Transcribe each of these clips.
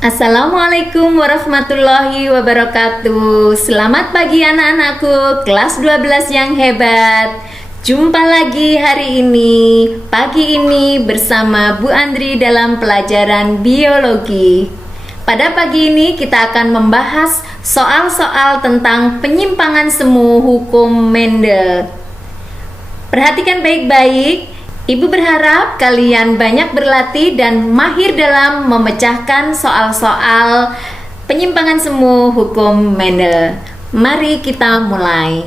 Assalamualaikum warahmatullahi wabarakatuh. Selamat pagi anak-anakku kelas 12 yang hebat. Jumpa lagi hari ini, pagi ini bersama Bu Andri dalam pelajaran biologi. Pada pagi ini kita akan membahas soal-soal tentang penyimpangan semu hukum Mendel. Perhatikan baik-baik. Ibu berharap kalian banyak berlatih dan mahir dalam memecahkan soal-soal penyimpangan semu hukum Mendel. Mari kita mulai.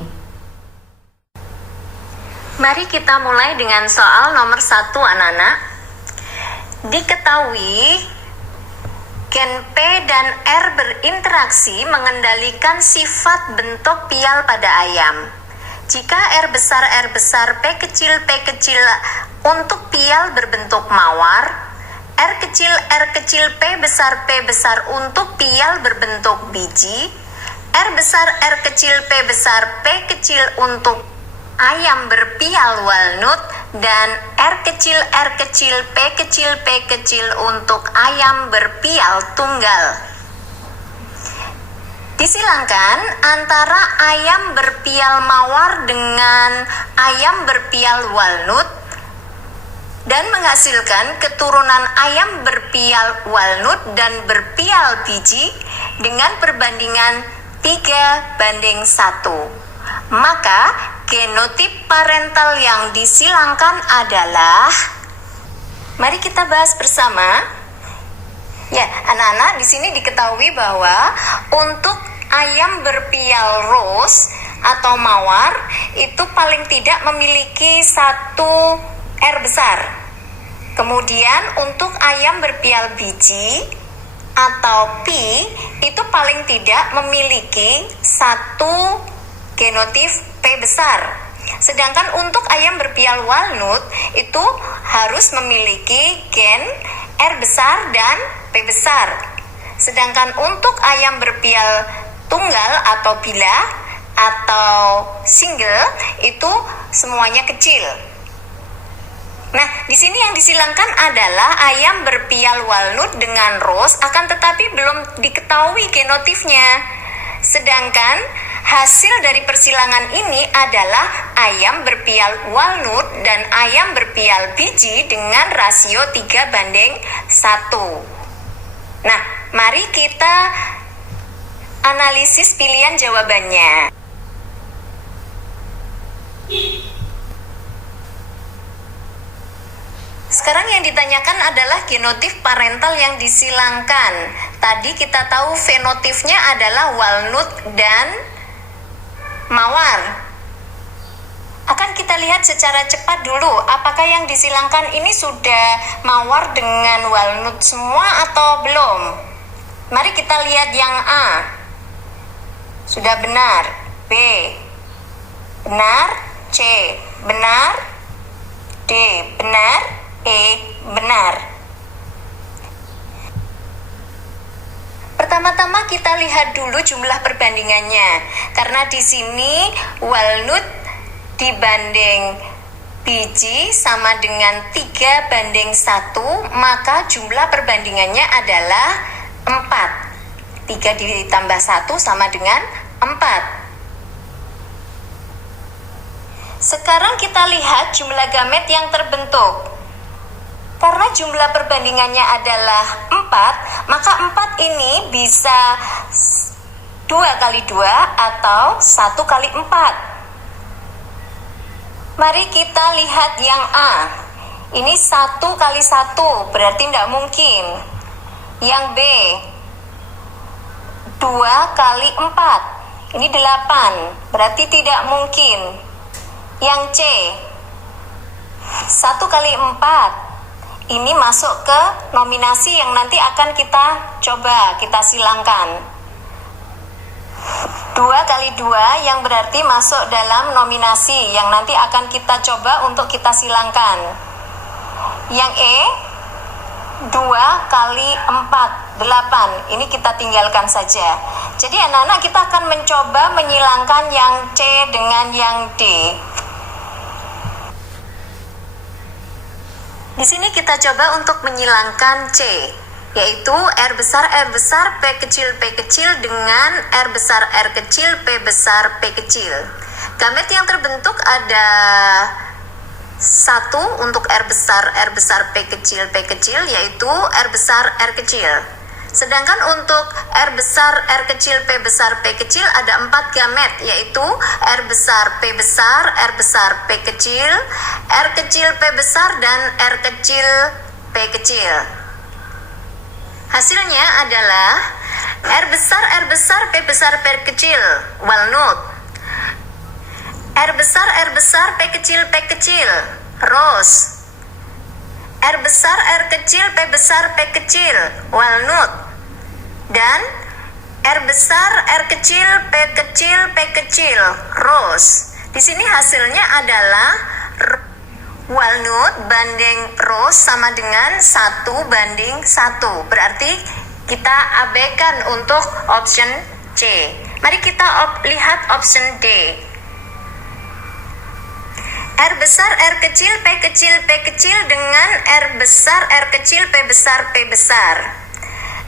Mari kita mulai dengan soal nomor 1 anak-anak. Diketahui gen P dan R berinteraksi mengendalikan sifat bentuk pial pada ayam. Jika R besar, P kecil untuk pial berbentuk mawar, R kecil, P besar untuk pial berbentuk biji, R kecil, P kecil untuk ayam berpial walnut, dan R kecil, P kecil untuk ayam berpial tunggal. Disilangkan antara ayam berpial mawar dengan ayam berpial walnut dan menghasilkan keturunan ayam berpial walnut dan berpial biji dengan perbandingan 3:1. Maka genotip parental yang disilangkan adalah, mari kita bahas bersama. Ya, anak-anak, di sini diketahui bahwa untuk ayam berpial rose atau mawar itu paling tidak memiliki satu R besar. Kemudian untuk ayam berpial biji atau P itu paling tidak memiliki satu genotip P besar. Sedangkan untuk ayam berpial walnut itu harus memiliki gen R besar dan P besar. Sedangkan untuk ayam berpial tunggal atau bilah atau single itu semuanya kecil. Nah, di sini yang disilangkan adalah ayam berpial walnut dengan rose, akan tetapi belum diketahui genotipnya. Sedangkan hasil dari persilangan ini adalah ayam berpial walnut dan ayam berpial biji dengan rasio 3:1. Nah, mari kita analisis pilihan jawabannya. Sekarang yang ditanyakan adalah genotip parental yang disilangkan. Tadi kita tahu fenotipnya adalah walnut dan mawar. Akan kita lihat secara cepat dulu, apakah yang disilangkan ini sudah mawar dengan walnut semua atau belum? Mari kita lihat yang A. Sudah benar. B. Benar. C. Benar. D. Benar. E. Benar. Pertama-tama kita lihat dulu jumlah perbandingannya. Karena di sini walnut dibanding biji sama dengan 3:1, maka jumlah perbandingannya adalah 4. 3 ditambah 1 sama dengan 4. Sekarang kita lihat jumlah gamet yang terbentuk. Karena jumlah perbandingannya adalah 4, maka 4 ini bisa 2x2 atau 1x4. Mari kita lihat yang A. Ini 1x1, berarti tidak mungkin. Yang B, 2x4. Ini 8, berarti tidak mungkin. Yang C, 1x4. Ini masuk ke nominasi yang nanti akan kita coba, kita silangkan. 2x2 yang berarti masuk dalam nominasi yang nanti akan kita coba untuk kita silangkan. Yang E, 2x4, 8. Ini kita tinggalkan saja. Jadi anak-anak, kita akan mencoba menyilangkan yang C dengan yang D. Di sini kita coba untuk menyilangkan C. yaitu R besar P kecil dengan R besar P besar P kecil. Gamet yang terbentuk ada 1 untuk R besar P kecil yaitu R besar R kecil. Sedangkan untuk R besar R kecil P besar P kecil ada 4 gamet, yaitu R besar P besar, R besar P kecil, R kecil P besar, dan R kecil P kecil. Hasilnya adalah R besar P besar P kecil, walnut. R besar P kecil, rose. R besar R kecil P besar P kecil, walnut. Dan R besar R kecil P kecil, rose. Di sini hasilnya adalah walnut banding rose sama dengan 1:1. Berarti kita abaikan untuk option C. Mari kita lihat option D. R besar R kecil P kecil dengan R besar R kecil P besar P besar.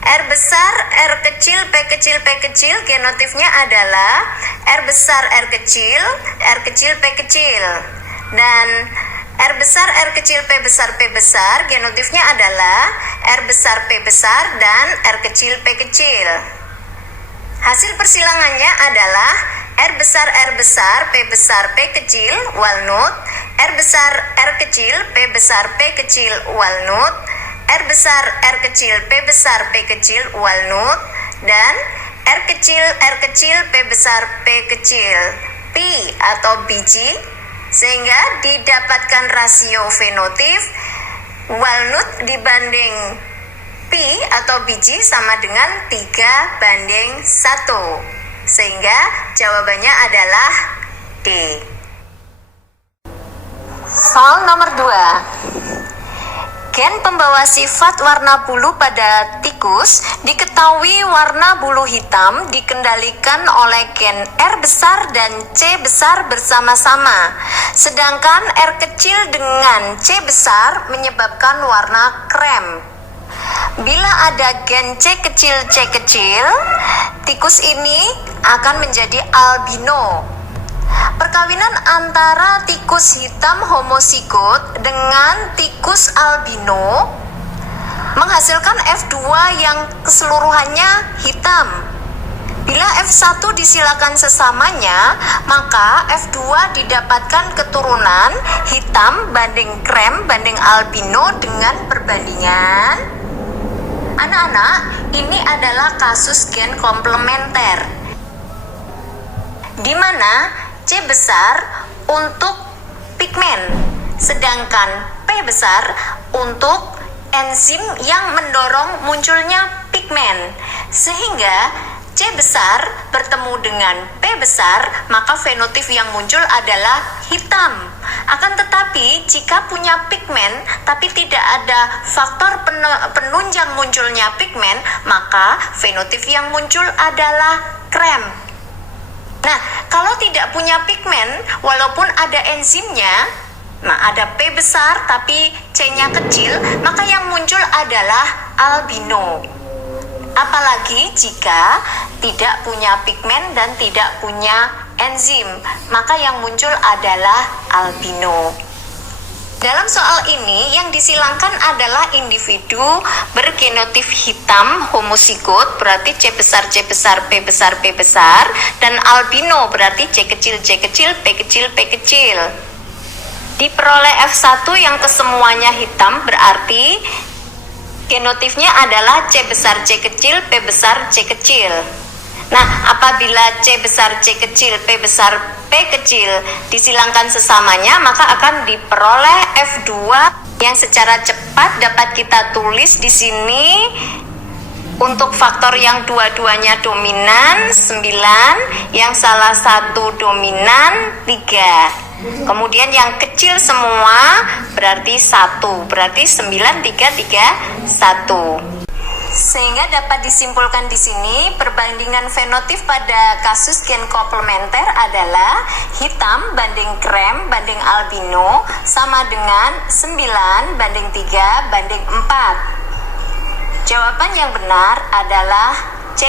R besar R kecil P kecil, genotifnya adalah R besar R kecil P kecil. Dan R besar R kecil P besar, genotifnya adalah R besar P besar dan R kecil P kecil. Hasil persilangannya adalah R besar P besar P kecil, walnut. R besar R kecil P besar P kecil, walnut. R besar R kecil P besar P kecil, walnut. Dan R kecil P besar P kecil, pi atau biji, sehingga didapatkan rasio fenotif walnut dibanding pi atau biji sama dengan 3:1, sehingga jawabannya adalah D. Soal nomor 2. Gen pembawa sifat warna bulu pada tikus diketahui warna bulu hitam dikendalikan oleh gen R besar dan C besar bersama-sama. Sedangkan R kecil dengan C besar menyebabkan warna krem. Bila ada gen C kecil, tikus ini akan menjadi albino. Perkawinan antara tikus hitam homozigot dengan tikus albino menghasilkan F2 yang keseluruhannya hitam. Bila F1 disilakan sesamanya, maka F2 didapatkan keturunan hitam banding krem banding albino dengan perbandingan. Anak-anak, ini adalah kasus gen komplementer, di mana C besar untuk pigmen, sedangkan P besar untuk enzim yang mendorong munculnya pigmen. Sehingga C besar bertemu dengan P besar, maka fenotip yang muncul adalah hitam. Akan tetapi jika punya pigmen tapi tidak ada faktor penunjang munculnya pigmen, maka fenotip yang muncul adalah krem. Nah, kalau tidak punya pigmen, walaupun ada enzimnya, ada P besar tapi C-nya kecil, maka yang muncul adalah albino. Apalagi jika tidak punya pigmen dan tidak punya enzim, maka yang muncul adalah albino. Dalam soal ini yang disilangkan adalah individu bergenotip hitam homozigot, berarti C besar, P besar, dan albino berarti C kecil, P kecil. Diperoleh F1 yang kesemuanya hitam, berarti genotipnya adalah C besar, C kecil, P besar, C kecil. Nah, apabila C besar, C kecil, P besar, P kecil disilangkan sesamanya, maka akan diperoleh F2 yang secara cepat dapat kita tulis di sini. Untuk faktor yang dua-duanya dominan 9, yang salah satu dominan 3. Kemudian yang kecil semua berarti 1, berarti 9, 3, 1. Sehingga dapat disimpulkan di sini perbandingan fenotip pada kasus gen komplementer adalah hitam banding krem banding albino sama dengan 9:3:4. Jawaban yang benar adalah C.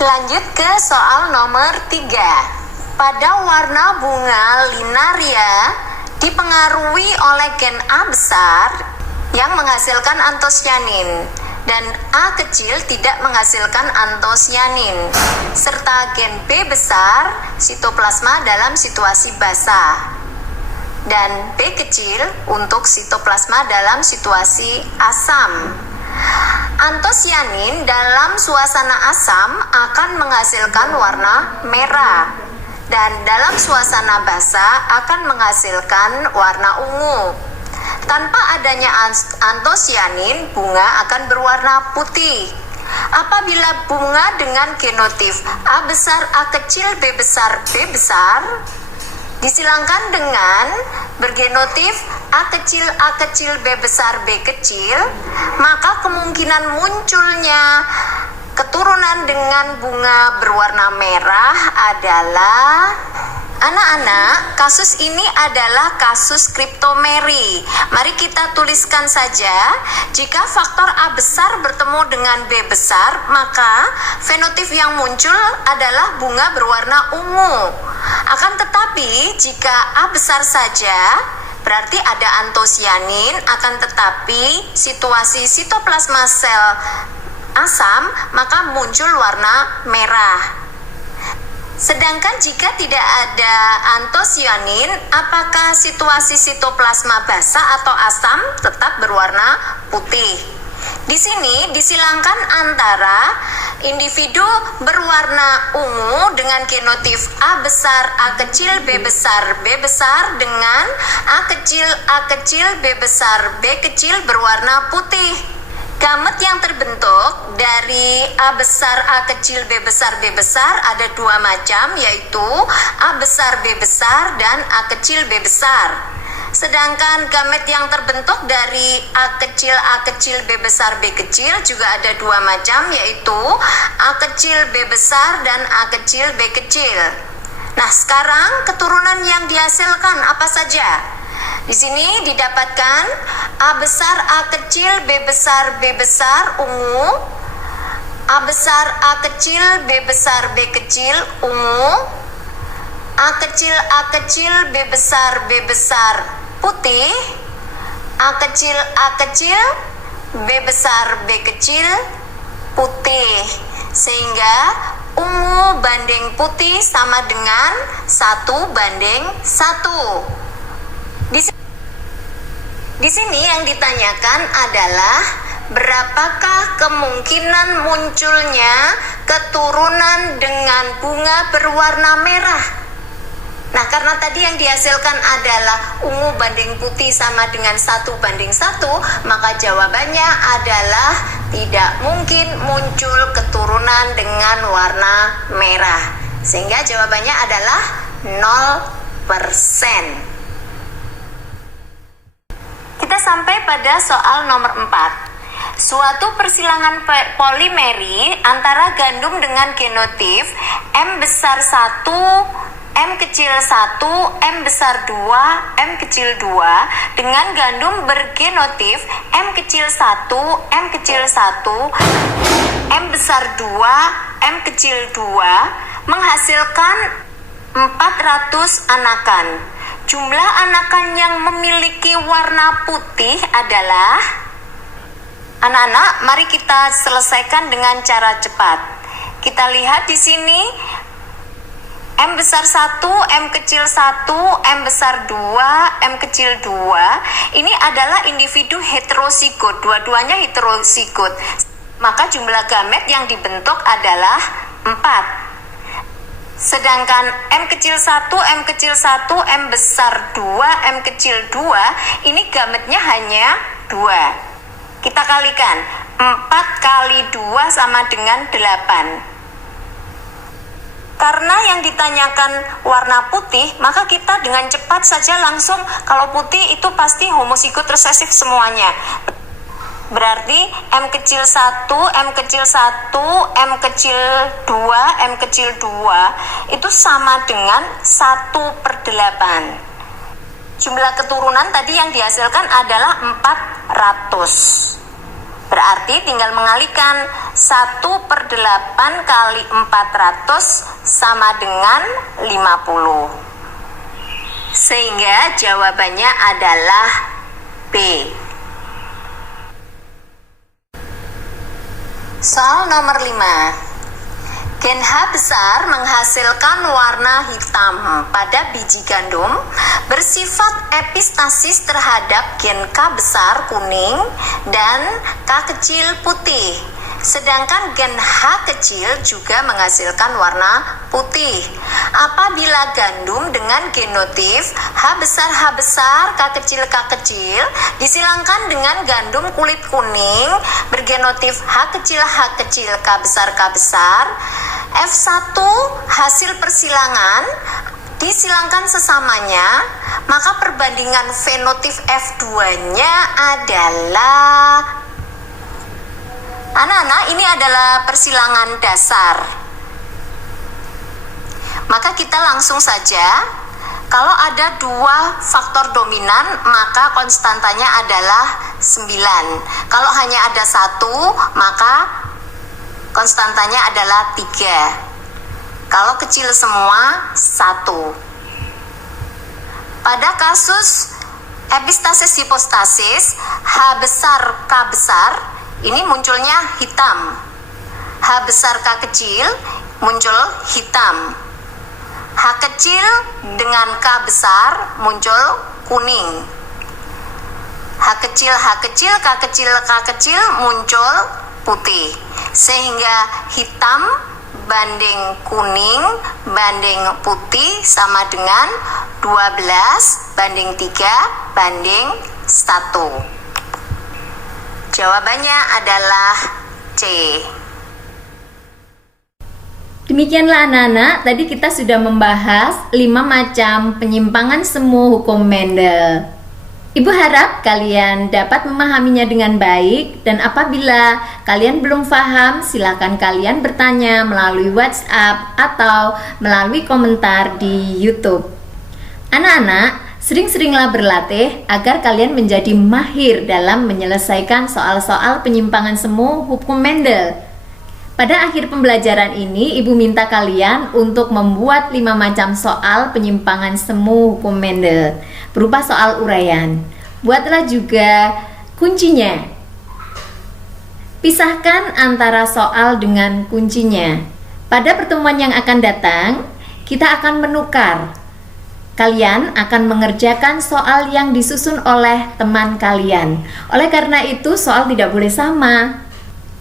Lanjut ke soal nomor 3. Pada warna bunga linaria dipengaruhi oleh gen A besar yang menghasilkan antosianin dan A kecil tidak menghasilkan antosianin, serta gen B besar sitoplasma dalam situasi basah dan B kecil untuk sitoplasma dalam situasi asam. Antosianin dalam suasana asam akan menghasilkan warna merah dan dalam suasana basah akan menghasilkan warna ungu. Tanpa adanya antosianin, bunga akan berwarna putih. Apabila bunga dengan genotif A besar, A kecil, B besar, B besar disilangkan dengan bergenotif A kecil, B besar, B kecil, maka kemungkinan munculnya keturunan dengan bunga berwarna merah adalah, anak-anak, kasus ini adalah kasus kriptomeri. Mari kita tuliskan saja, jika faktor A besar bertemu dengan B besar, maka fenotip yang muncul adalah bunga berwarna ungu. Akan tetapi, jika A besar saja, berarti ada antosianin, akan tetapi situasi sitoplasma sel asam, maka muncul warna merah. Sedangkan jika tidak ada antosianin, apakah situasi sitoplasma basah atau asam tetap berwarna putih? Di sini disilangkan antara individu berwarna ungu dengan genotif A besar, A kecil, B besar, B besar dengan A kecil, B besar, B kecil berwarna putih. Gamet yang terbentuk dari A besar, A kecil, B besar, B besar ada dua macam, yaitu A besar, B besar, dan A kecil, B besar. Sedangkan gamet yang terbentuk dari A kecil, B besar, B kecil juga ada dua macam, yaitu A kecil, B besar, dan A kecil, B kecil. Nah, sekarang keturunan yang dihasilkan apa saja? Di sini didapatkan A besar, A kecil, B besar, B besar, ungu. A besar, A kecil, B besar, B kecil, ungu. A kecil, B besar, B besar, putih. A kecil, B besar, B kecil, putih. Sehingga ungu banding putih sama dengan 1:1. Di sini yang ditanyakan adalah berapakah kemungkinan munculnya keturunan dengan bunga berwarna merah? Nah, karena tadi yang dihasilkan adalah ungu banding putih sama dengan 1:1, maka jawabannya adalah tidak mungkin muncul keturunan dengan warna merah. Sehingga jawabannya adalah 0%. Kita sampai pada soal nomor 4. Suatu persilangan polimeri antara gandum dengan genotif M besar 1, M kecil 1, M besar 2, M kecil 2 dengan gandum bergenotif M kecil 1, M kecil 1, M besar 2, M kecil 2 menghasilkan 400 anakan. Jumlah anakan yang memiliki warna putih adalah, anak-anak, mari kita selesaikan dengan cara cepat. Kita lihat di sini M besar 1, M kecil 1, M besar 2, M kecil 2. Ini adalah individu heterosigot, dua-duanya heterosigot. Maka jumlah gamet yang dibentuk adalah 4. Sedangkan M kecil 1, M kecil 1, M besar 2, M kecil 2, ini gametnya hanya 2. Kita kalikan, 4 kali 2 sama dengan 8. Karena yang ditanyakan warna putih, maka kita dengan cepat saja langsung, kalau putih itu pasti homosigot resesif semuanya. Berarti M kecil 1, M kecil 1, M kecil 2, M kecil 2 itu sama dengan 1/8. jumlah keturunan tadi yang dihasilkan adalah 400. Berarti tinggal mengalikan 1/8 kali 400 sama dengan 50. Sehingga jawabannya adalah B. Soal nomor 5. Gen H besar menghasilkan warna hitam pada biji gandum bersifat epistasis terhadap gen K besar kuning dan K kecil putih. Sedangkan gen H kecil juga menghasilkan warna putih. Apabila gandum dengan genotif H besar, K kecil disilangkan dengan gandum kulit kuning bergenotif H kecil, K besar, F1 hasil persilangan disilangkan sesamanya, maka perbandingan fenotip F2-nya adalah, anak-anak, ini adalah persilangan dasar. Maka kita langsung saja, kalau ada 2 faktor dominan maka konstantanya adalah 9. Kalau hanya ada 1 maka konstantanya adalah 3. Kalau kecil semua 1. Pada kasus epistasis hipostasis H besar K besar ini munculnya hitam. H besar K kecil muncul hitam. H kecil dengan K besar muncul kuning. H kecil K kecil muncul putih. Sehingga hitam banding kuning banding putih sama dengan 12:3:1. Jawabannya adalah C. Demikianlah anak-anak, tadi kita sudah membahas 5 macam penyimpangan semu hukum Mendel. Ibu harap kalian dapat memahaminya dengan baik, dan apabila kalian belum paham, silakan kalian bertanya melalui WhatsApp atau melalui komentar di YouTube. Anak-anak, sering-seringlah berlatih agar kalian menjadi mahir dalam menyelesaikan soal-soal penyimpangan semu hukum Mendel. Pada akhir pembelajaran ini, Ibu minta kalian untuk membuat 5 macam soal penyimpangan semu hukum Mendel berupa soal uraian. Buatlah juga kuncinya. Pisahkan antara soal dengan kuncinya. Pada pertemuan yang akan datang, kita akan menukar. Kalian akan mengerjakan soal yang disusun oleh teman kalian. Oleh karena itu, soal tidak boleh sama.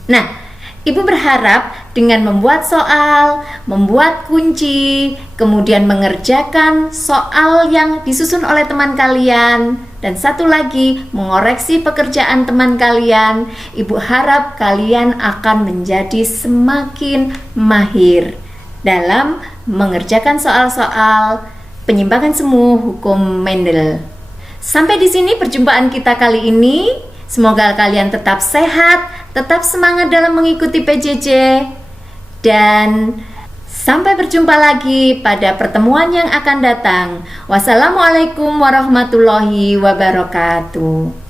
Nah, Ibu berharap dengan membuat soal, membuat kunci, kemudian mengerjakan soal yang disusun oleh teman kalian, dan satu lagi mengoreksi pekerjaan teman kalian, Ibu harap kalian akan menjadi semakin mahir dalam mengerjakan soal-soal penyimpangan semu hukum Mendel. Sampai di sini perjumpaan kita kali ini. Semoga kalian tetap sehat, tetap semangat dalam mengikuti PJJ, dan sampai berjumpa lagi pada pertemuan yang akan datang. Wassalamualaikum warahmatullahi wabarakatuh.